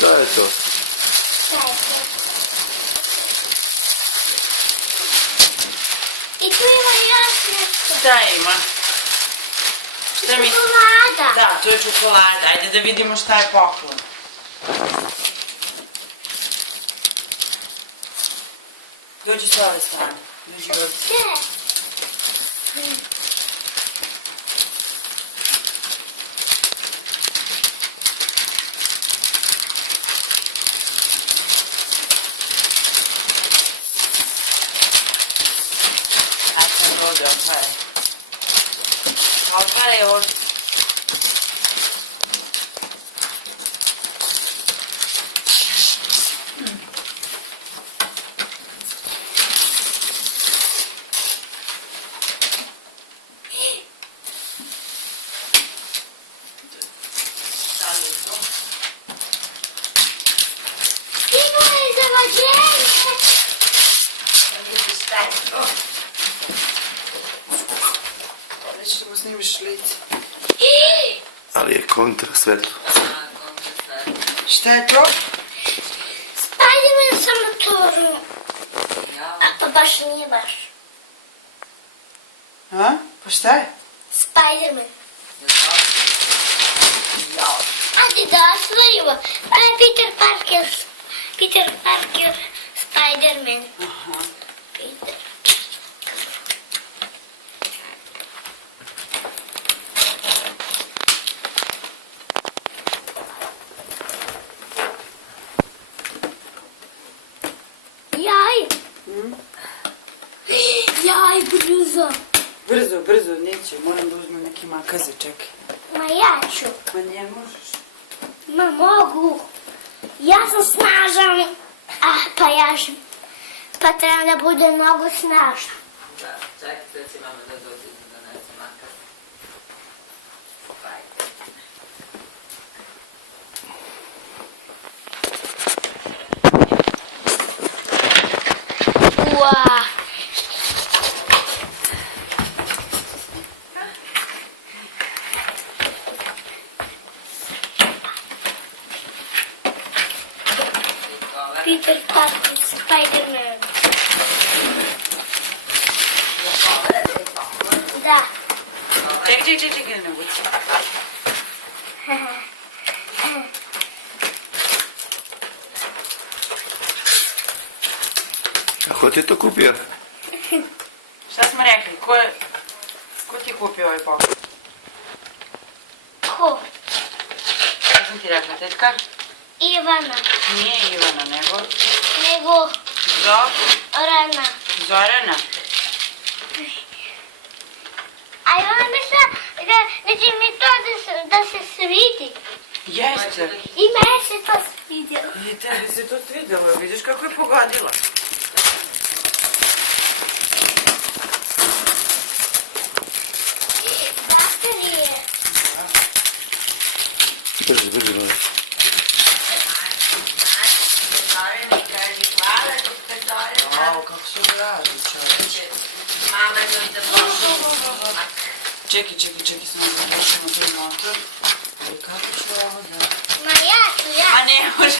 Šta je to? Šta je to? I tu ima još nešto. Šta ima? Šta mi... Čokolada. Da, to je čokolada. Ajde da vidimo šta je poklon. Dođi s ove strane. Dođi, dođi. Gde? Ajde sad ovdje otvaraj. Otvaraj ovdje. Stigo je zavađenje. Šta je to? Već ćemo snimiš lice. Ali je kontra svetlo. Šta je to? Spiderman sa motorom. A pa baš nije baš. A? Pa šta je? Spiderman. Ajde da osvojimo. Pa je Peter Parker. Peter Parker, Spiderman. Aha. Peter. Jaj. Jaj, brzo. Brzo, brzo, neće. Moram da uzmem neki makaze, čekaj. Ma ja ću. Ma ne možeš. Ma mogu. Ja sam snažan. Pa ja ću. Pa treba da bude mnogo snažan. Da, čekaj, sad će mama da dođe da donese makar. Ua. Peter Parker, Spiderman. Da. Čekaj, ne budi. A ko ti je to kupio? Šta smo rekli? Ko ti je kupio ovaj poklon? Ko? Šta sam ti rekla, tetka? Ivana. Nije Ivana, nego... Nego Rana. Zorana. A ona misla da će mi to da se svidi. Jeste. I meni se to svidjelo. I tebi se to svidjelo, vidiš kako je pogodila. Baterije. Brzo, brzo, brzo. Zorani kaže, hvala ti ste Zorana. Wow, kako se radi, čovječe. Mama nam da pošli. Čekaj, samo da došemo taj motor. Kako ću ovo da... Ma ja ću, ja. A ne može.